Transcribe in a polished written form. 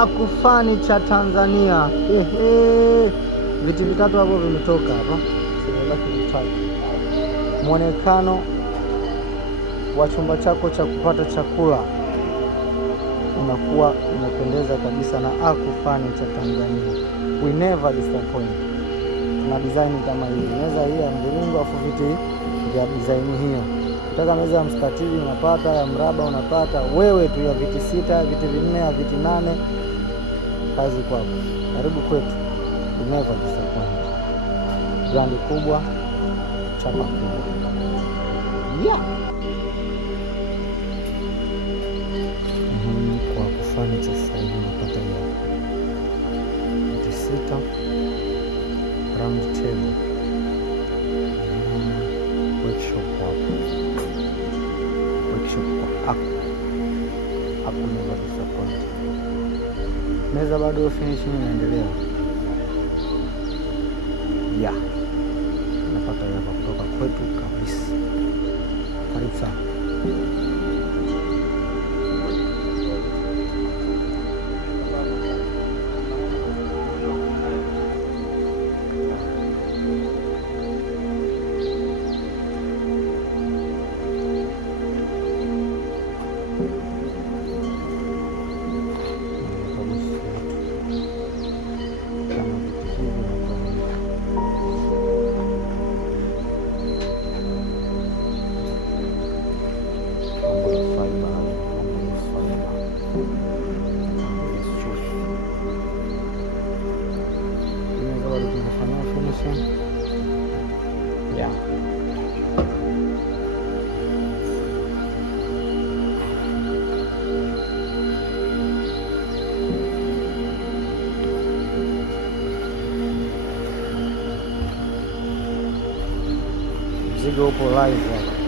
Aku Furniture Tanzania. Viti vitatu hapo vimetoka hapa, simebaki vitatu. Mwonekano wa chumba chako cha kupata chakula unakuwa umependeza kabisa na Aku Furniture Tanzania. We never disappoint. Na design kama hii, meza hii ya mviringo afu viti vya design hiyo. Ukitaka meza ya mstatili unapata, ya mraba unapata, wewe tu ya viti 6, viti 4, ya viti 8, kazi kwako. Karibu kwetu. We never disappoint. Brandi kubwa, chapa kubwa. Yeah. Kwa kufanya sasa hivi unapata hiyo viti 6, round table, workshop hapo, workshop kwa Aku never disappoint. Meza bado finishing inaendelea. Yeah. Napata hapa kutoka kwetu kabisa. Karibu sana. Yeah. Mzigo upo live hapa.